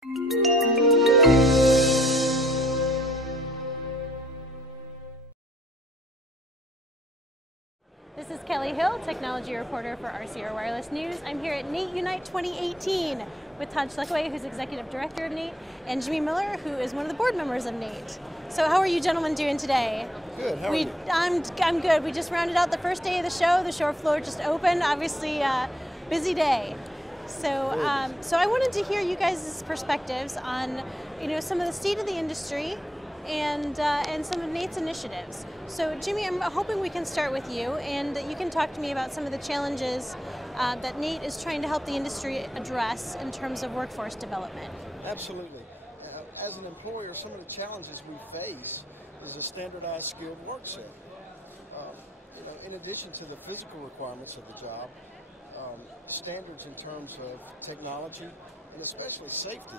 This is Kelly Hill, technology reporter for RCR Wireless News. I'm here at NATE Unite 2018 with Todd Schlekeway, who's executive director of NATE, and Jimmy Miller, who is one of the board members of NATE. So how are you gentlemen doing today? Good, how are you? I'm good. We just rounded out the first day of the show. The show floor just opened, obviously busy day. So, so I wanted to hear you guys' perspectives on, some of the state of the industry and some of NATE's initiatives. So Jimmy, I'm hoping we can start with you, and that you can talk to me about some of the challenges that NATE is trying to help the industry address in terms of workforce development. Absolutely. As an employer, some of the challenges we face is a standardized skilled work set. In addition to the physical requirements of the job, standards in terms of technology and especially safety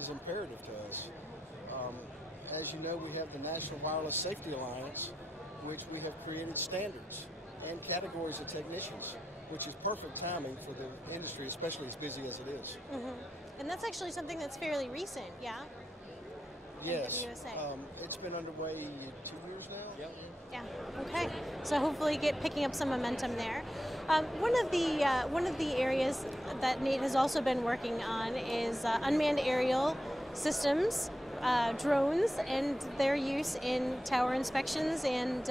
is imperative to us. As you know, we have the National Wireless Safety Alliance, which we have created standards and categories of technicians, which is perfect timing for the industry, especially as busy as it is. And that's actually something that's fairly recent, yeah? Yes. It's been underway 2 years now. Yep. Yeah. Okay. So hopefully picking up some momentum there. One of the areas that NATE has also been working on is unmanned aerial systems, drones, and their use in tower inspections and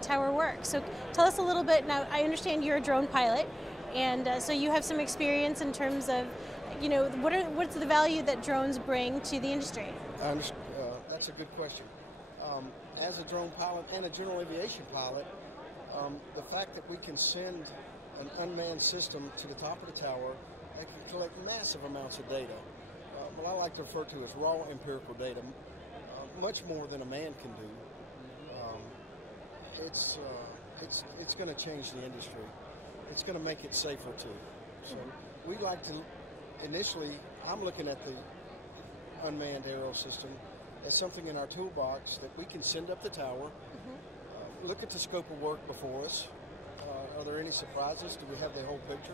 tower work. So tell us a little bit. Now, I understand you're a drone pilot, and so you have some experience in terms of, what's the value that drones bring to the industry? That's a good question. As a drone pilot and a general aviation pilot, the fact that we can send an unmanned system to the top of the tower that can collect massive amounts of data, what I like to refer to as raw empirical data, much more than a man can do. It's going to change the industry. It's going to make it safer too. So we like to initially, I'm looking at the unmanned aerial system as something in our toolbox that we can send up the tower, look at the scope of work before us. Are there any surprises? Do we have the whole picture?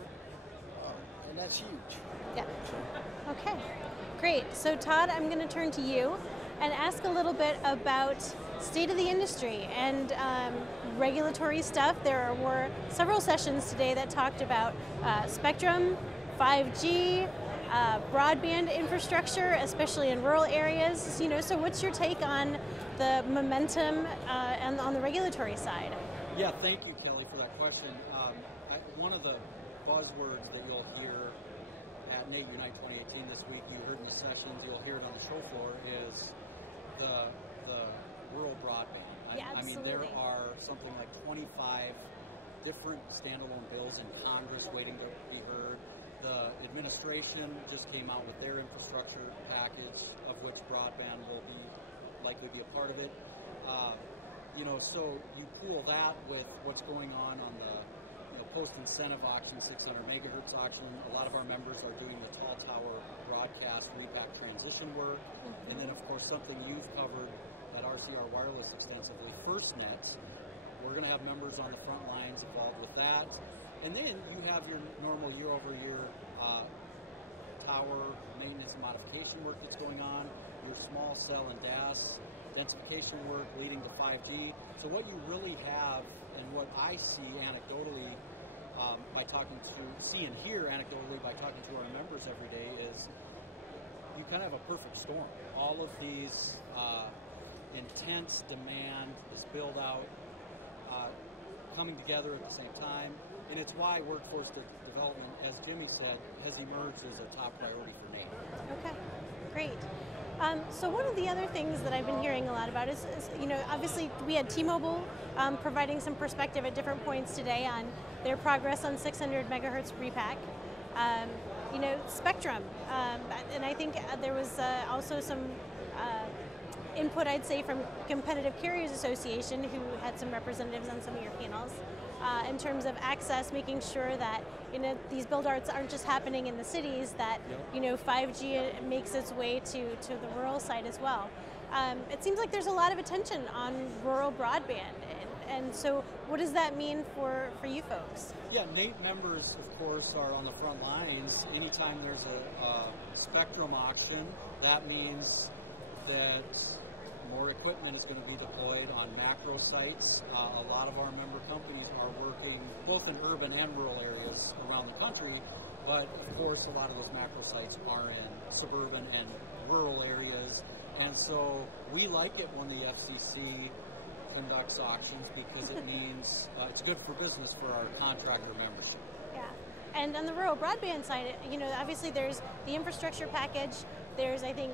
And that's huge. Yeah. Okay, great. So Todd, I'm going to turn to you and ask a little bit about state of the industry and regulatory stuff. There were several sessions today that talked about spectrum, 5G, broadband infrastructure, especially in rural areas. So what's your take on the momentum and on the regulatory side? Yeah, thank you, Kelly, for that question. One of the buzzwords that you'll hear at NATE Unite 2018 this week, you heard in the sessions, you'll hear it on the show floor, is the rural broadband. Yeah, I mean, there are something like 25 different standalone bills in Congress waiting to be heard. The administration just came out with their infrastructure package, of which broadband will likely be a part of it. So you pool that with what's going on the post-incentive auction, 600 megahertz auction. A lot of our members are doing the tall tower broadcast repack transition work. And then, of course, something you've covered at RCR Wireless extensively, FirstNet. We're going to have members on the front lines involved with that. And then you have your normal year-over-year tower maintenance and modification work that's going on, your small cell and DAS densification work leading to 5G. So what you really have, and what I see anecdotally see and hear anecdotally by talking to our members every day, is you kind of have a perfect storm. All of these intense demand, this build-out, coming together at the same time. And it's why workforce development, as Jimmy said, has emerged as a top priority for NATE. Okay, great. So one of the other things that I've been hearing a lot about is obviously we had T-Mobile providing some perspective at different points today on their progress on 600 megahertz repack. Spectrum, and I think there was also some input, I'd say, from Competitive Carriers Association, who had some representatives on some of your panels, in terms of access, making sure that these build-outs aren't just happening in the cities, that 5G makes its way to the rural side as well. It seems like there's a lot of attention on rural broadband, and so what does that mean for you folks? Yeah, NATE members, of course, are on the front lines. Anytime there's a spectrum auction. That means that more equipment is going to be deployed on macro sites. A lot of our member companies are working both in urban and rural areas around the country, but of course a lot of those macro sites are in suburban and rural areas. And so we like it when the FCC conducts auctions because it means it's good for business for our contractor membership. Yeah. And on the rural broadband side, obviously there's the infrastructure package. There's, I think,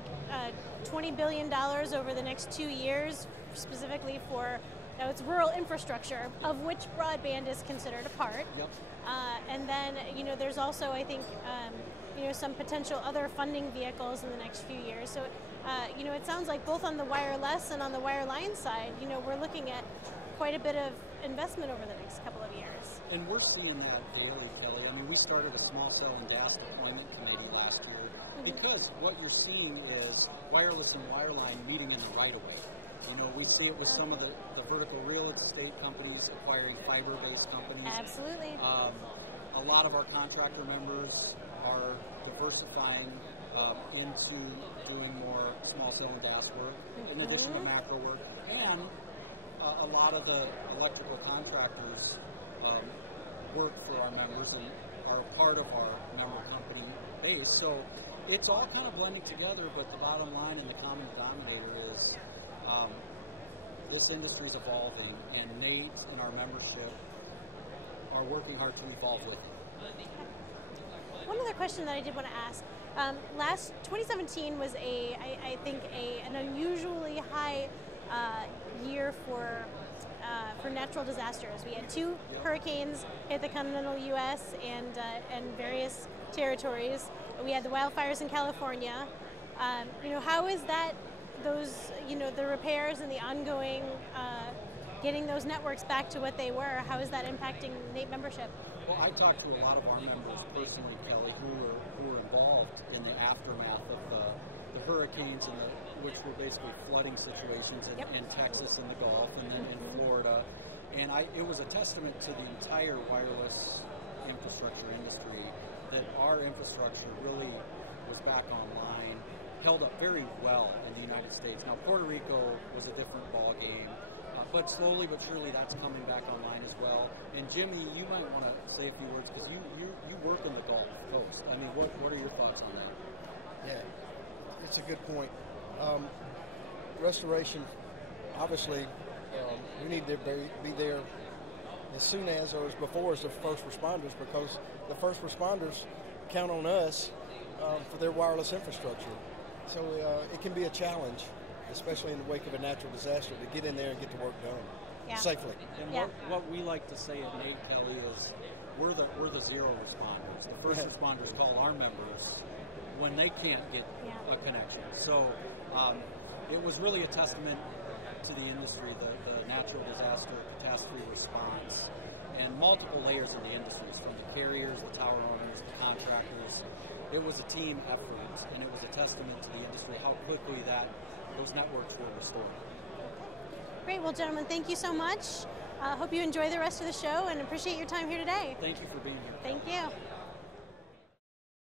$20 billion over the next 2 years, specifically for, it's rural infrastructure, of which broadband is considered a part. Yep. And then, there's also, I think, some potential other funding vehicles in the next few years. So, it sounds like both on the wireless and on the wireline side, we're looking at quite a bit of investment over the next couple of years. And we're seeing that daily, Kelly. I mean, we started a small cell and DAS deployment committee last year because what you're seeing is wireless and wireline meeting in the right-of-way. We see it with some of the vertical real estate companies acquiring fiber-based companies. Absolutely. A lot of our contractor members are diversifying into doing more small cell and DAS work in addition to macro work. And a lot of the electrical contractors work for our members and are part of our member company base. So it's all kind of blending together, but the bottom line and the common denominator is this industry is evolving, and NATE and our membership are working hard to evolve with it. One other question that I did want to ask. 2017 was I think an unusually high year for natural disasters. We had 2 hurricanes hit the continental U.S. and various territories. We had the wildfires in California. How is that? Those, the repairs and the ongoing getting those networks back to what they were. How is that impacting NATE membership? Well, I talked to a lot of our members personally, Kelly, who were involved in the aftermath of the hurricanes which were basically flooding situations in Texas and the Gulf, and then in Florida. And it was a testament to the entire wireless infrastructure industry that our infrastructure really was back online, held up very well in the United States. Now, Puerto Rico was a different ball game, but slowly but surely that's coming back online as well. And Jimmy, you might want to say a few words because you work in the Gulf Coast. I mean, what are your thoughts on that? Yeah, it's a good point. Restoration, obviously, we need to be there as soon as or as before as the first responders, because the first responders count on us for their wireless infrastructure. So it can be a challenge, especially in the wake of a natural disaster, to get in there and get the work done safely. And what we like to say at NATE, Kelly, is we're the zero responders. The first responders call our members when they can't get a connection. So it was really a testament to the industry, the natural disaster catastrophe response, and multiple layers in the industries, from the carriers, the tower owners, the contractors. It was a team effort, and it was a testament to the industry how quickly those networks were restored. Great. Well, gentlemen, thank you so much. Hope you enjoy the rest of the show and appreciate your time here today. Thank you for being here. Thank you.